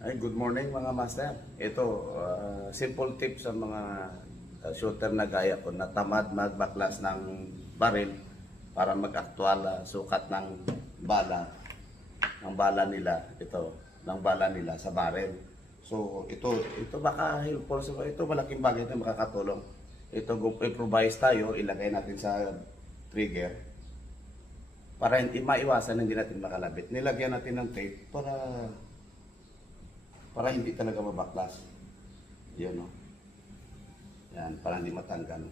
Ay, good morning mga master. Ito, simple tip sa mga shooter na gaya ko na tamad magbaklas ng baril para mag-actual sukat ng bala nila, ito, ng bala nila sa baril. So, ito baka helpful sa ito, malaking bagay na makakatulong. Ito, improvise tayo, ilagay natin sa trigger para hindi maiwasan, hindi natin makalabit. Nilagyan natin ng tape para hindi talaga mabaklas. Yun, no? Yan, para hindi matanggal.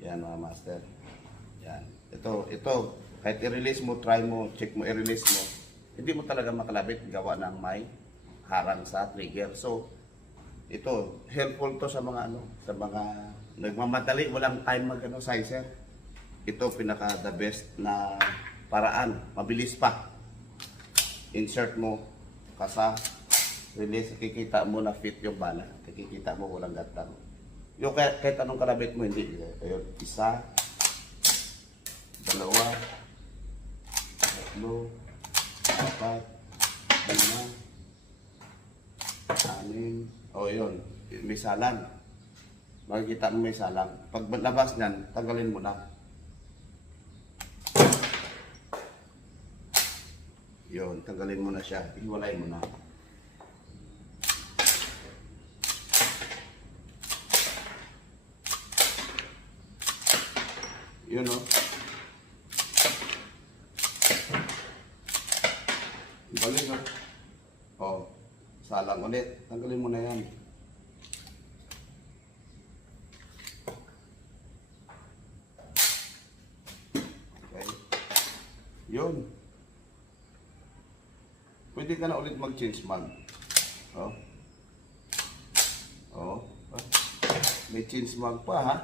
Yan, mga master. Yan. Ito, kahit i-release mo, try mo, check mo, i-release mo, hindi mo talaga makalabit, gawa ng may harang sa trigger. So, ito, helpful to sa mga nagmamadali, walang time sizer. Ito, pinaka the best na paraan, mabilis pa. Insert mo, kasa, release, kikita mo na fit yung bala. Kikita mo walang gatang. Yung kahit anong kalabit mo, hindi. Ayun, isa, dalawa, tatlo, apat, lima, anim. O yun, may salang. Makikita mo may salang. Pag labas niyan, tanggalin mo na. Yun, tanggalin mo na siya. Iwalay mo na. Yun, o. Ibalik, o. O, salang ulit. Tanggalin mo na yan. Okay. Yun. Pwede ka na ulit mag-change mag. Oh. Oh. May change mag pa, ha?